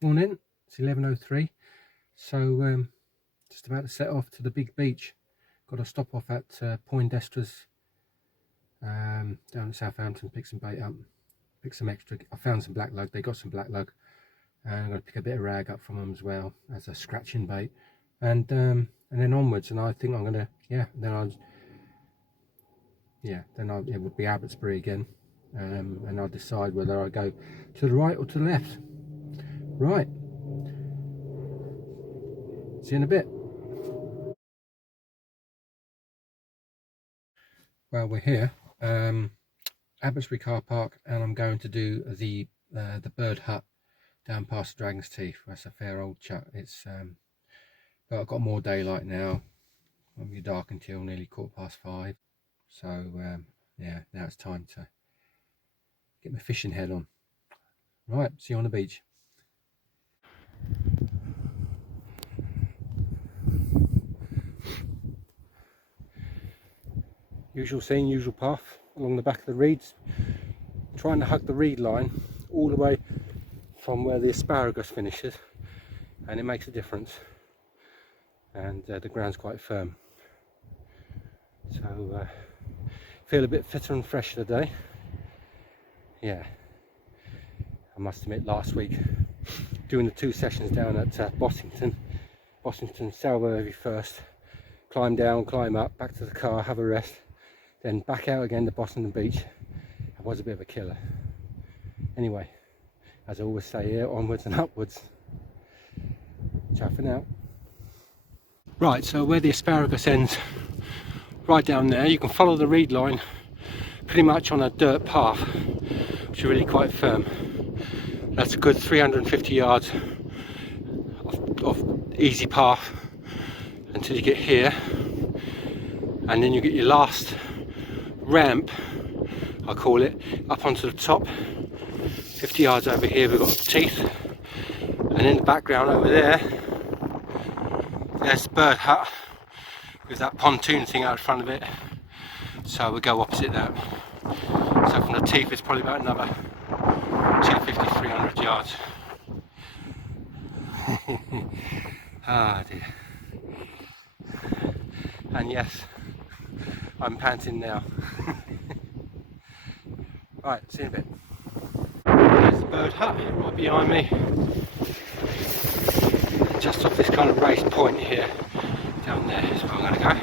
Morning, it's 11:03, so just about to set off to the big beach. Got to stop off at Poindexter's down in Southampton, pick some bait up, pick some extra. I found some black lug, they got some black lug, and I'm going to pick a bit of rag up from them as well as a scratching bait, and then onwards. And I think I'm going to, it would be Abbotsbury again, and I'll decide whether I go to the right or to the left. Right. See you in a bit. Well, we're here, Abbotsbury car park, and I'm going to do the bird hut down past the Dragon's Teeth. That's a fair old chuck. It's but I've got more daylight now. Won't be dark until nearly 5:15. So yeah, now it's time to get my fishing head on. Right, see you on the beach. Usual scene, usual path along the back of the reeds, trying to hug the reed line all the way from where the asparagus finishes, and it makes a difference, and the ground's quite firm, so feel a bit fitter and fresh today. Yeah, I must admit, last week doing the 2 sessions down at Boston Salvo first, climb down, climb up, back to the car, have a rest, then back out again to Boston Beach. It was a bit of a killer. Anyway, as I always say here, onwards and upwards. Ciao for now. Right, so where the asparagus ends, right down there, you can follow the reed line pretty much on a dirt path, which is really quite firm. That's a good 350 yards of easy path until you get here, and then you get your last ramp, I call it, up onto the top. 50 yards over here we've got the teeth, and in the background over there, there's the bird hut with that pontoon thing out in front of it, so we'll go opposite that. So from the teeth it's probably about another 250-300 yards. Ah dear. And yes, I'm panting now. Right, see you in a bit. There's the bird hut right behind me. Just off this kind of raised point here. Down there is where I'm going to go.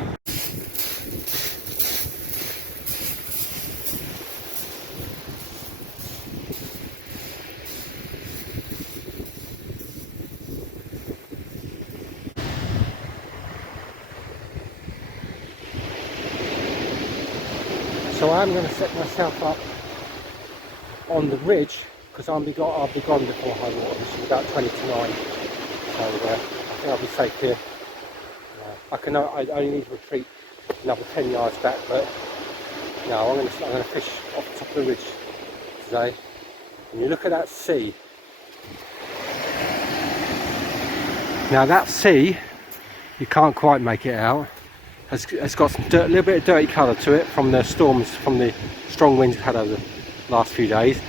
So I'm going to set myself up on the ridge, because I'll be gone before high water, which is about 20 to 9. So I think I'll be safe here. I only need to retreat another 10 yards back, but no, I'm going to fish off the top of the ridge today. And you look at that sea. Now that sea, you can't quite make it out. It's got some a little bit of dirty colour to it from the storms, from the strong winds we've had over the last few days.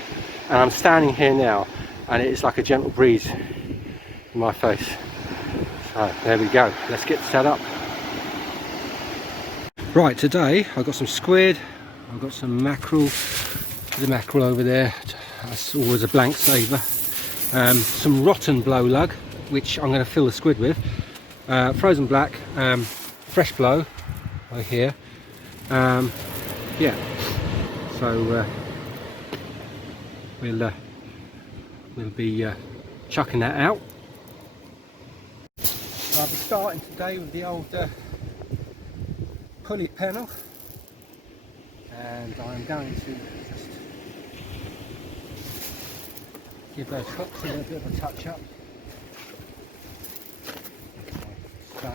And I'm standing here now, and it's like a gentle breeze in my face. So there we go, let's get set up. Right, today I've got some squid, I've got some mackerel, the mackerel over there, that's always a blank saver. Some rotten blow lug, which I'm going to fill the squid with, frozen black, fresh blow over here. Yeah, so we'll be chucking that out. I'll be starting today with the old pulley pennel, and I'm going to just give those hooks a little bit of a touch up. So,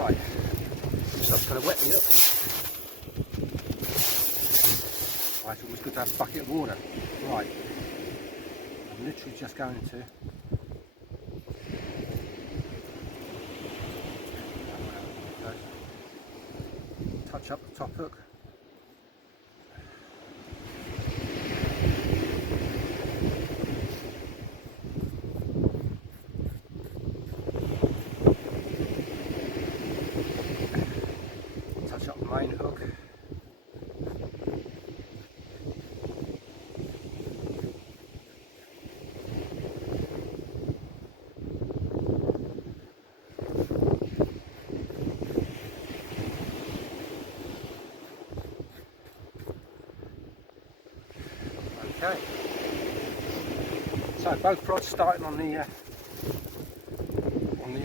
right, so I'm going to wet me up. Right, it's always good to have a bucket of water. Right, I'm literally just going to touch touch up the top hook. Touch up the main hook. Okay, so both rods starting on the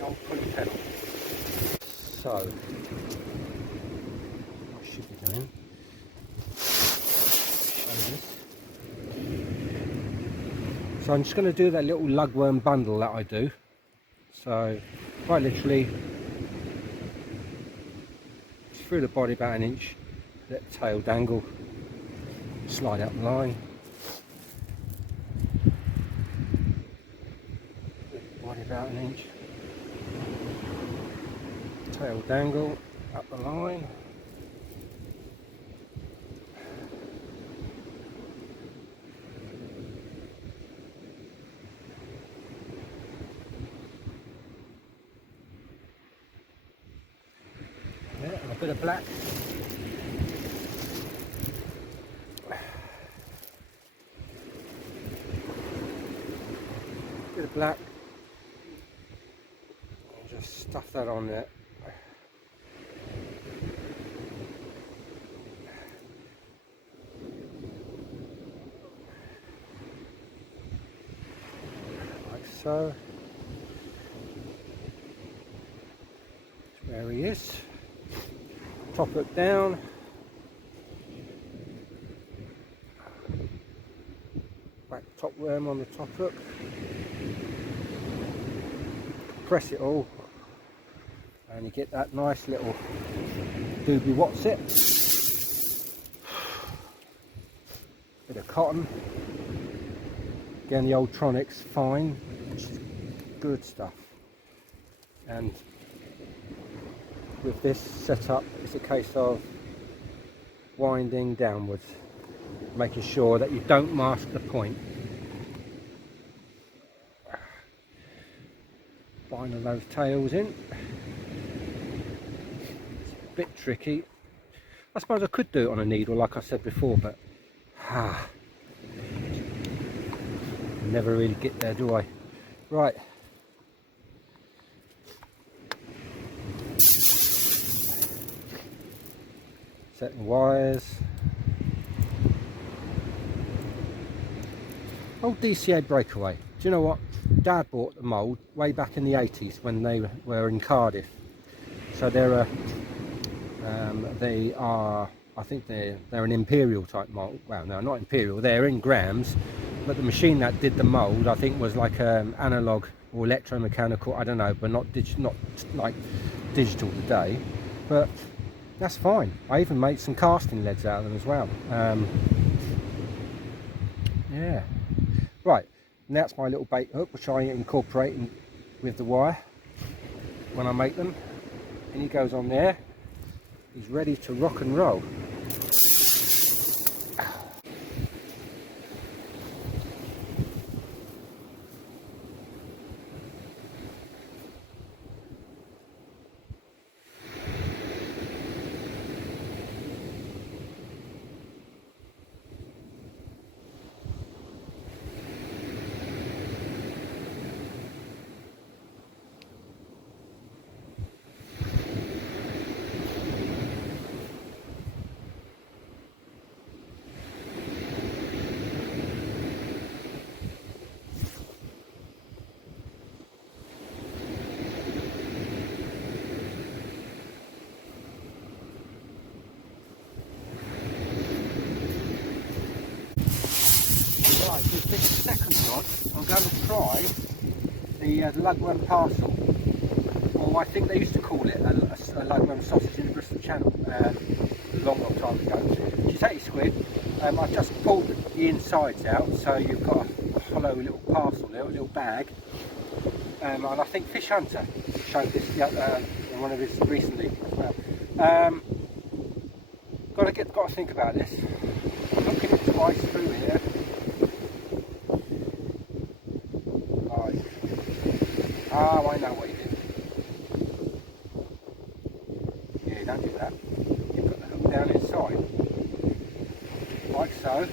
old pulley pedal. So what should be doing? Show this. So I'm just going to do that little lugworm bundle that I do. So quite literally through the body about an inch, let the tail dangle, slide out the line. Body about an inch, tail dangle, up the line. Yeah, and a bit of black. Bit of black. Just stuff that on there. Like so. That's where he is. Top hook down. Back top worm on the top hook. Press it all. And you get that nice little doobie what's it. Bit of cotton. Again, the old Tronics fine, which is good stuff. And with this setup, it's a case of winding downwards, making sure that you don't mask the point. Binding those tails in. Bit tricky. I suppose I could do it on a needle like I said before, but never really get there, do I? Right. Setting wires. Old DCA breakaway. Do you know what? Dad bought the mould way back in the 80s when they were in Cardiff. So they're they are, I think they're an imperial type mould. Well, no, not imperial. They're in grams, but the machine that did the mould, I think, was like analog or electromechanical. I don't know, but not like digital today. But that's fine. I even made some casting leads out of them as well. Yeah. Right. And that's my little bait hook, which I incorporate with the wire when I make them. And he goes on there. He's ready to rock and roll. With this second rod, I'm going to try the lugworm parcel, or I think they used to call it a lugworm sausage in the Bristol Channel a long time ago. Which is 80 quid. I've just pulled the insides out, so you've got a hollow little parcel there, a little bag. And I think Fish Hunter showed this in one of his recently as well. got to think about this. Looking at twice through here. Right. Oh, I know what you did. Yeah, don't do that. You put the hook down inside, like so.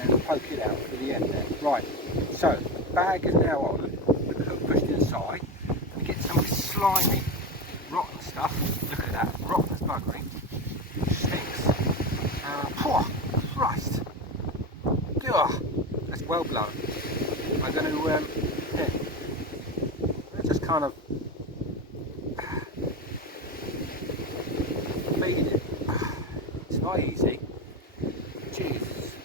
And then poke it out to the end there. Right. So the bag is now on with the hook pushed inside. And get some of this slimy, rotten stuff. Look at that, rotten as buggery. Stinks. Poor Christ. Ugh, that's well blown. I'm going to just kind of feed it. It's not easy. Jesus.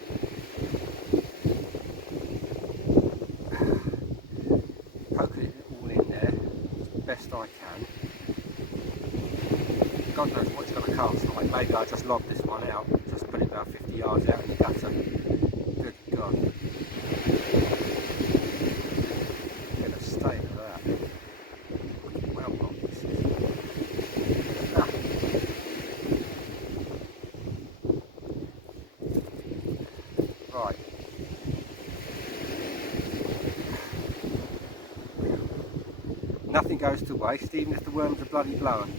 Poking it all in there as best I can. God knows what it's going to cast like. Maybe I just lob this one out, just put it about 50 yards out in the gutter. Good God. Get a state of that. Well done, this is. Ah. Right. Nothing goes to waste, even if the worms are bloody blowing.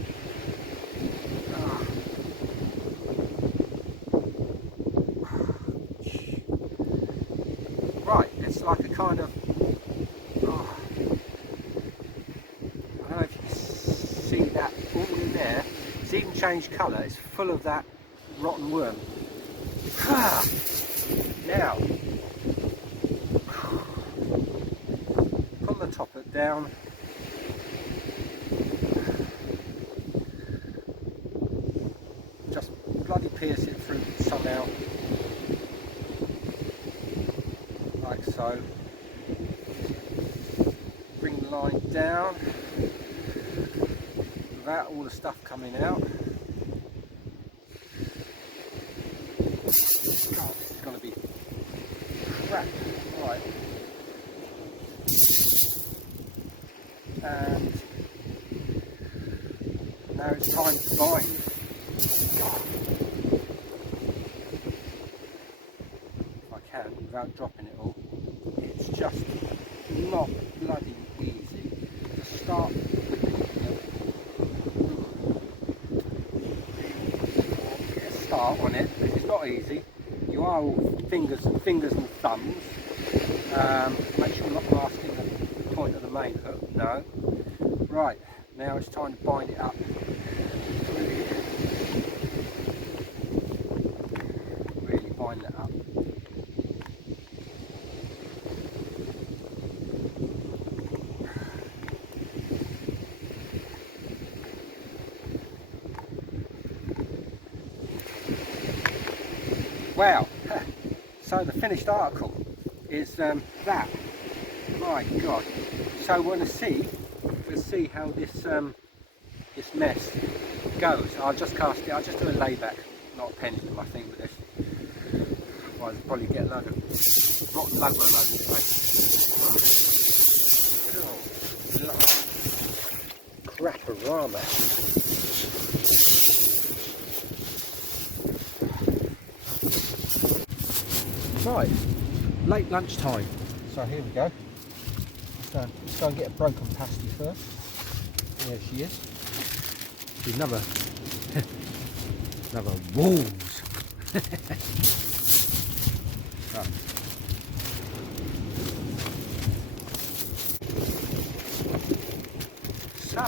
Right, it's like a kind of, I don't know if you can see that all in there. It's even changed colour, it's full of that rotten worm. Now, pull the topper down. Just bloody pierce it through somehow. Like so. Bring the line down without all the stuff coming out. God, this is going to be crap. Right. And now it's time to bind. If I can, without dropping it all. It's just not bloody easy to start get a start on it. It's not easy. You are all fingers and thumbs. Make sure you're not masking the point of the main hook. No. Right, now it's time to bind it up. Really bind that up. Wow, so the finished article is that. My God. So let's see how this this mess goes. I'll just cast it. I'll just do a layback, not a pendulum, I think, with this. Otherwise, I'll probably get a load of rotten lug all over this place. Oh, crap-a-rama. Right, late lunchtime. So here we go. Let's go and get a broken pasty first. There she is. She's another wolves. Right. So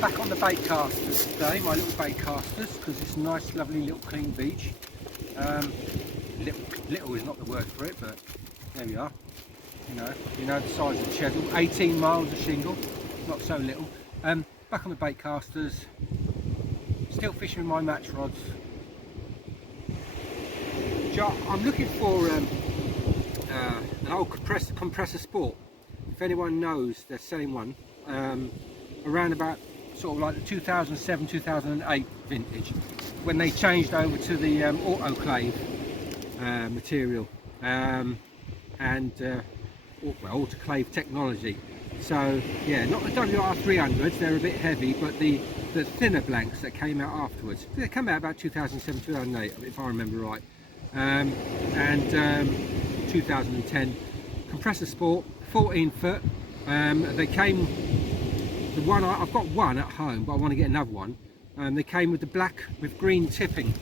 back on the bait casters today, my little bait casters, because it's a nice, lovely little clean beach. Little is not the word for it, but there we are. You know the size of the Chesil, 18 miles of shingle, not so little. Back on the bait casters, still fishing with my match rods. I'm looking for an old compressor sport. If anyone knows, they're selling one around about sort of like the 2007-2008 vintage, when they changed over to the autoclave material and autoclave technology. So yeah, not the WR300s, they're a bit heavy, but the thinner blanks that came out afterwards. They came out about 2007, 2008, if I remember right. And 2010. Compressor Sport, 14 foot. They came, the one I've got one at home, but I want to get another one. They came with the black with green tipping,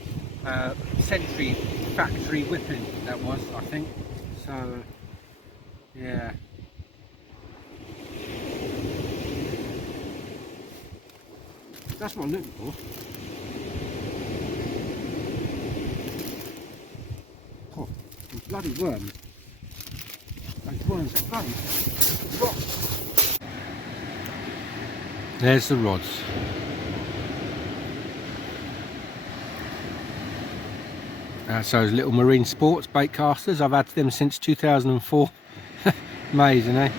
Century factory whipping, that was, I think. So yeah. That's what I'm looking for. Oh, some bloody worms. Those worms are bloody rods. There's the rods. That's those little marine sports bait casters. I've had them since 2004. Amazing, eh?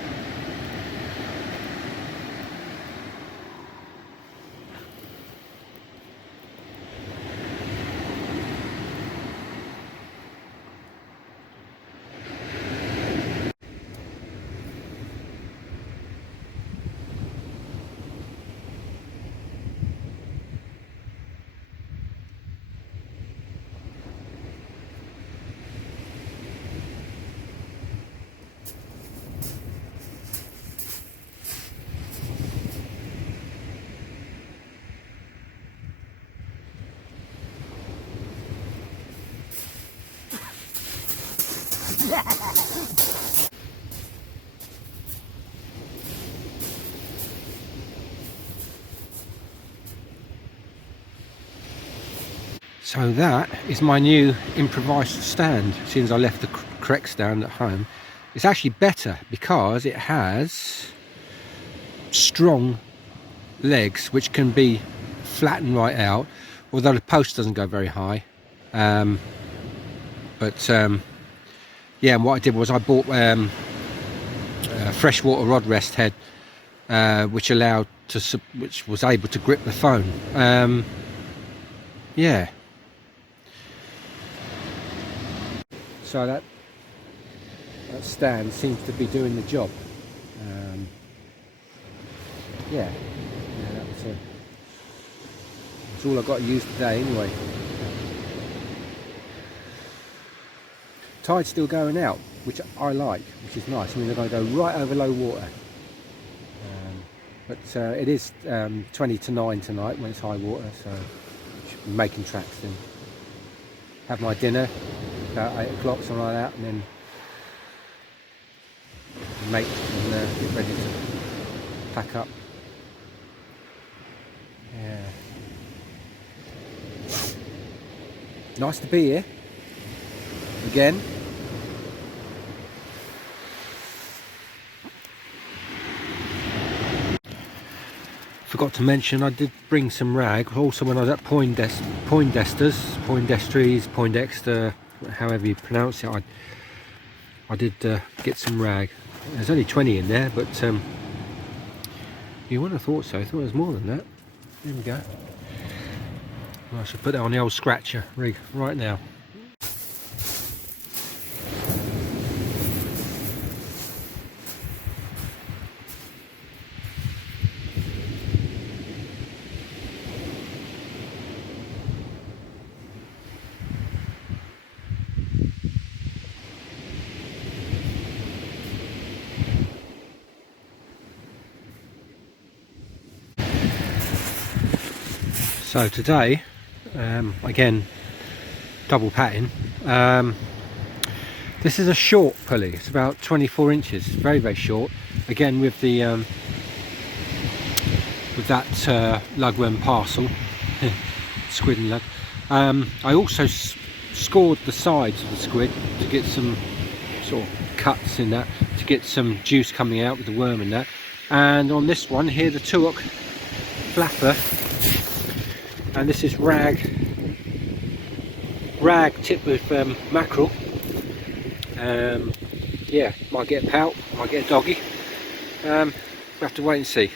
So that is my new improvised stand since I left the correct stand at home. It's actually better because it has strong legs which can be flattened right out, although the post doesn't go very high. Yeah, and what I did was I bought a freshwater rod rest head, which was able to grip the phone. Yeah. So that stand seems to be doing the job. Yeah, that's all I've got to use today anyway. Tide's still going out, which I like, which is nice. I mean, they're going to go right over low water. But it is 20 to 9 tonight when it's high water, so should be making tracks then. Have my dinner about 8 o'clock, something like that, and then make and get ready to pack up. Yeah. Nice to be here again. Forgot to mention I did bring some rag also when I was at Poindexter, however you pronounce it. I did get some rag. There's only 20 in there, but you wouldn't have thought so. I thought there was more than that. There we go. Well, I should put that on the old scratcher rig right now. So today, again, double patting. This is a short pulley. It's about 24 inches. Very, very short. Again, with the with that lugworm parcel, squid and lug. I also scored the sides of the squid to get some sort of cuts in that, to get some juice coming out with the worm in that. And on this one here, the 2-hook flapper. And this is rag tipped with mackerel. Yeah, might get a pout, might get a doggy. We'll have to wait and see.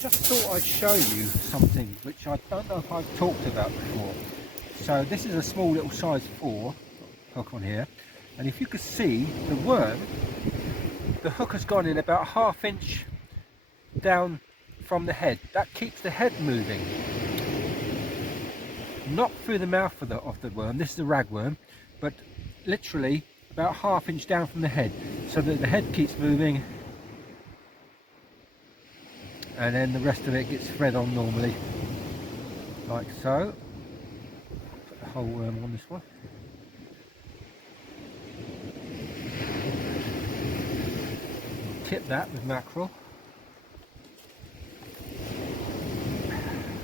just thought I'd show you something which I don't know if I've talked about before. So this is a small little size 4 hook on here, and if you could see the worm, the hook has gone in about 1/2 inch down from the head. That keeps the head moving, not through the mouth of the worm. This is a ragworm, but literally about 1/2 inch down from the head, so that the head keeps moving, and then the rest of it gets thread on normally, like so. Put the whole worm on this one. Tip that with mackerel. A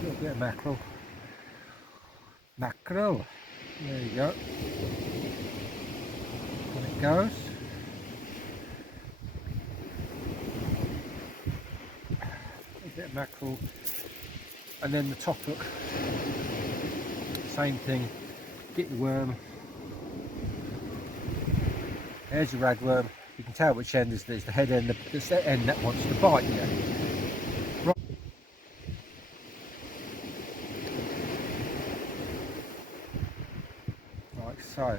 little bit of mackerel. Mackerel. There you go. And it goes. A bit of mackerel. And then the top hook. Same thing. Get your worm. There's your ragworm. You can tell which end is the head end, it's the end that wants to bite you. Right. Like so.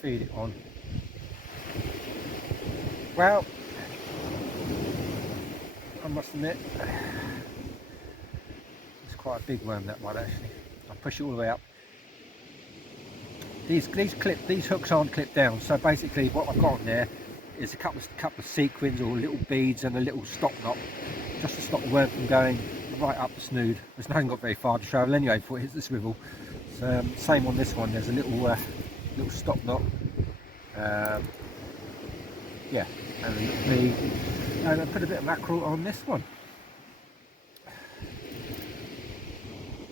Feed it on. Well, I must admit, it's quite a big worm, that one actually. I'll push it all the way up. These hooks aren't clipped down, so basically what I've got on there is a couple of sequins or little beads and a little stop knot, just to stop the worm from going right up the snood. It hasn't got very far to travel anyway before it hits the swivel. So, same on this one. There's a little stop knot. Yeah, and a little bead, and I put a bit of mackerel on this one.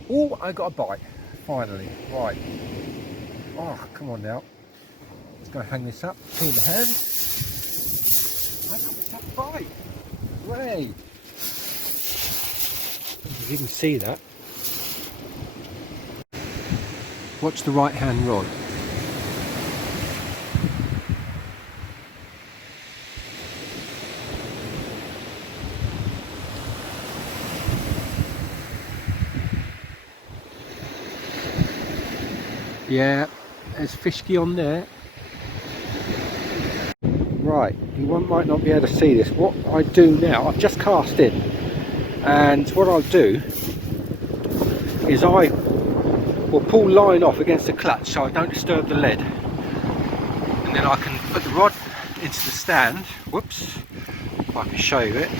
Oh, I got a bite finally. Right. Oh, come on now. Let's go hang this up. Clean the hand. I got myself a bite. Hooray! You can see that. Watch the right hand rod. Yeah, there's fishky on there. Right, you might not be able to see this. What I do now, I've just cast in, and what I'll do is I will pull line off against the clutch so I don't disturb the lead, and then I can put the rod into the stand. Whoops, if I can show you it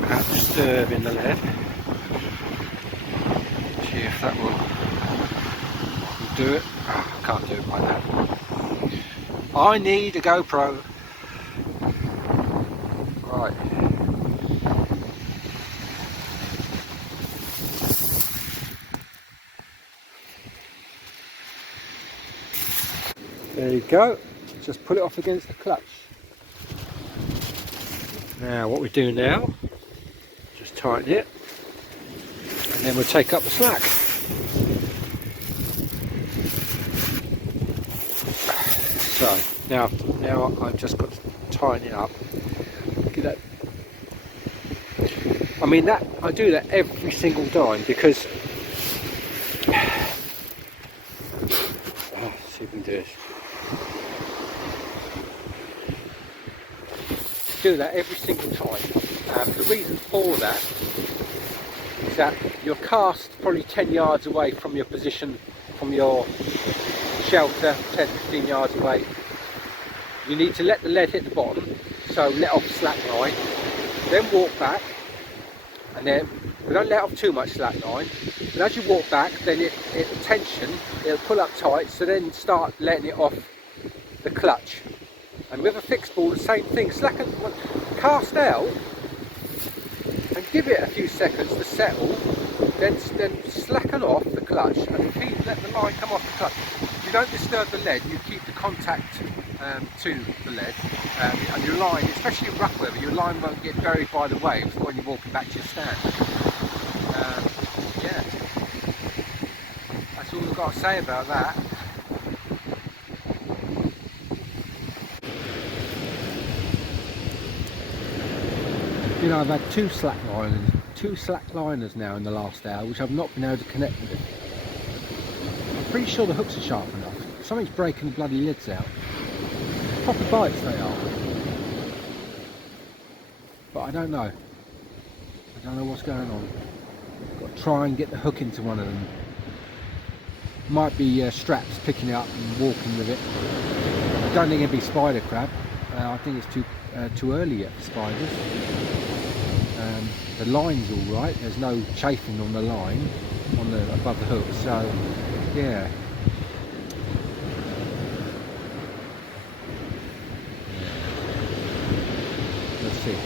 without disturbing the lead. See if that will do it. Oh, I can't do it like that. I need a GoPro. Right. There you go. Just put it off against the clutch. Now what we do now, just tighten it, and then we'll take up the slack. So now I've just got to tighten it up. Look at that. I mean, that I do that every single time because let's see if we can do this. Do that every single time. The reason for that is that you're cast probably 10 yards away from your position, from your shelter, 10-15 yards away. You need to let the lead hit the bottom, so let off slack line, then walk back, and then we don't let off too much slack line, and as you walk back, then it'll tension, it'll pull up tight, so then start letting it off the clutch. And with a fixed ball, the same thing. Slacken, cast out, and give it a few seconds to settle. Then slacken off the clutch, and let the line come off the clutch. You don't disturb the lead. You keep the contact to the lead, and your line, especially in rough weather, your line won't get buried by the waves when you're walking back to your stand. Yeah, that's all I've got to say about that. You know, I've had two slack liners now in the last hour, which I've not been able to connect with. I'm pretty sure the hooks are sharp enough. Something's breaking the bloody lids out. Proper bites they are. But I don't know. I don't know what's going on. Got to try and get the hook into one of them. Might be straps picking it up and walking with it. I don't think it'd be spider crab. I think it's too early yet for spiders. The line's all right. There's no chafing on the line, above the hook. So, yeah. Let's see.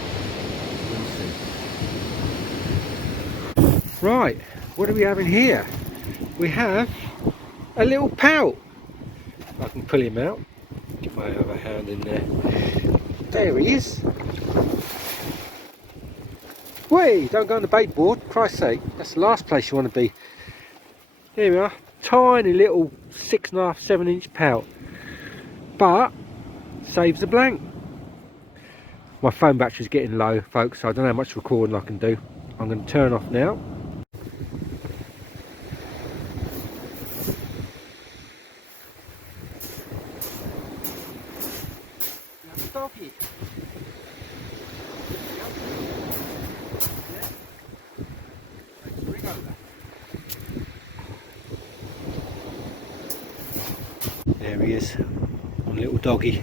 Right. What do we have in here? We have a little pout. I can pull him out. Get my other hand in there. There he is. Wait, don't go on the bait board, Christ's sake. That's the last place you want to be. Here we are. Tiny little 6.5, 7-inch pout. But saves the blank. My phone battery's getting low, folks, so I don't know how much recording I can do. I'm going to turn off now. Doggy. There he is, one little doggy,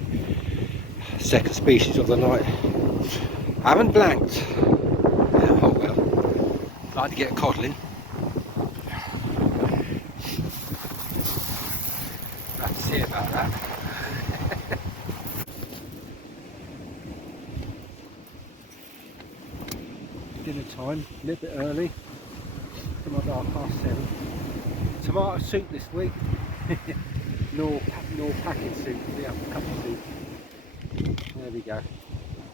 second species of the night. Haven't blanked. Oh well, like to get a coddling. Have to see about that. Dinner time, a little bit early. Come on, 7:30. Tomato soup this week. nor packing soup. We have a cup of soup. There we go.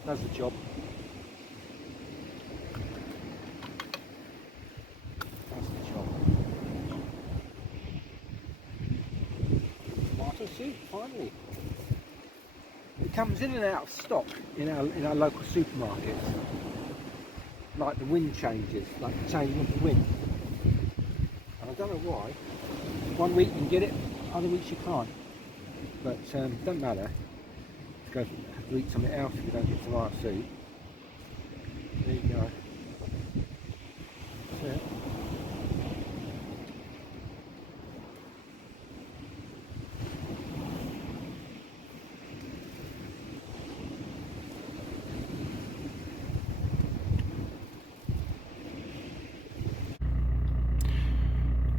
Does the job. Does the job. Tomato soup, finally. It comes in and out of stock in our local supermarkets. Like the wind changes, like the changing of the wind. And I don't know why. One week you can get it, other weeks you can't. But doesn't matter. Have to eat something else if you don't get tomato soup. There you go. That's it.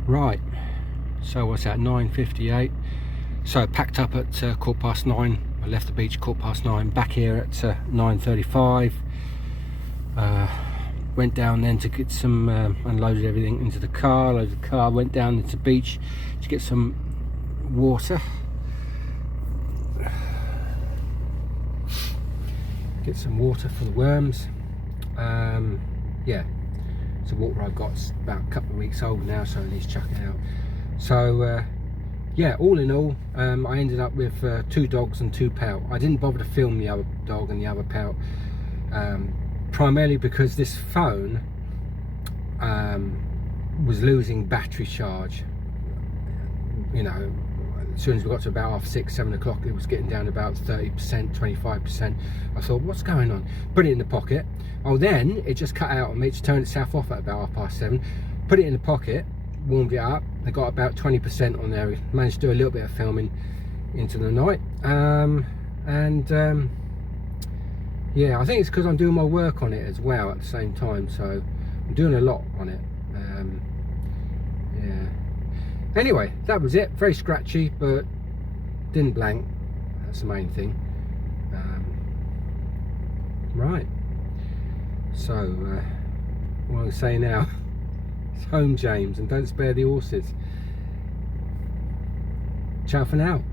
Right, so what's that, 9:58, so I packed up at 9:15. I left the beach 9:15, back here at 9:35. Went down then to get some, unloaded everything into the car, loaded the car, went down into the beach to get some water. Get some water for the worms. Yeah. It's the water I've got, it's about a couple of weeks old now, so I need to chuck it out. So yeah, all in all, I ended up with 2 dogs and 2 pout. I didn't bother to film the other dog and the other pout, primarily because this phone was losing battery charge. You know, as soon as we got to about 6:30, 7 o'clock, it was getting down to about 30%, 25%. I thought, what's going on? Put it in the pocket. Oh, then it just cut out on me. It just turned itself off at about 7:30. Put it in the pocket, warmed it up. I got about 20% on there. Managed to do a little bit of filming into the night. Yeah, I think it's because I'm doing my work on it as well at the same time. So I'm doing a lot on it. Yeah. Anyway, that was it. Very scratchy, but didn't blank. That's the main thing. Right. So, what I'm going to say now, it's home, James, and don't spare the horses. Ciao for now.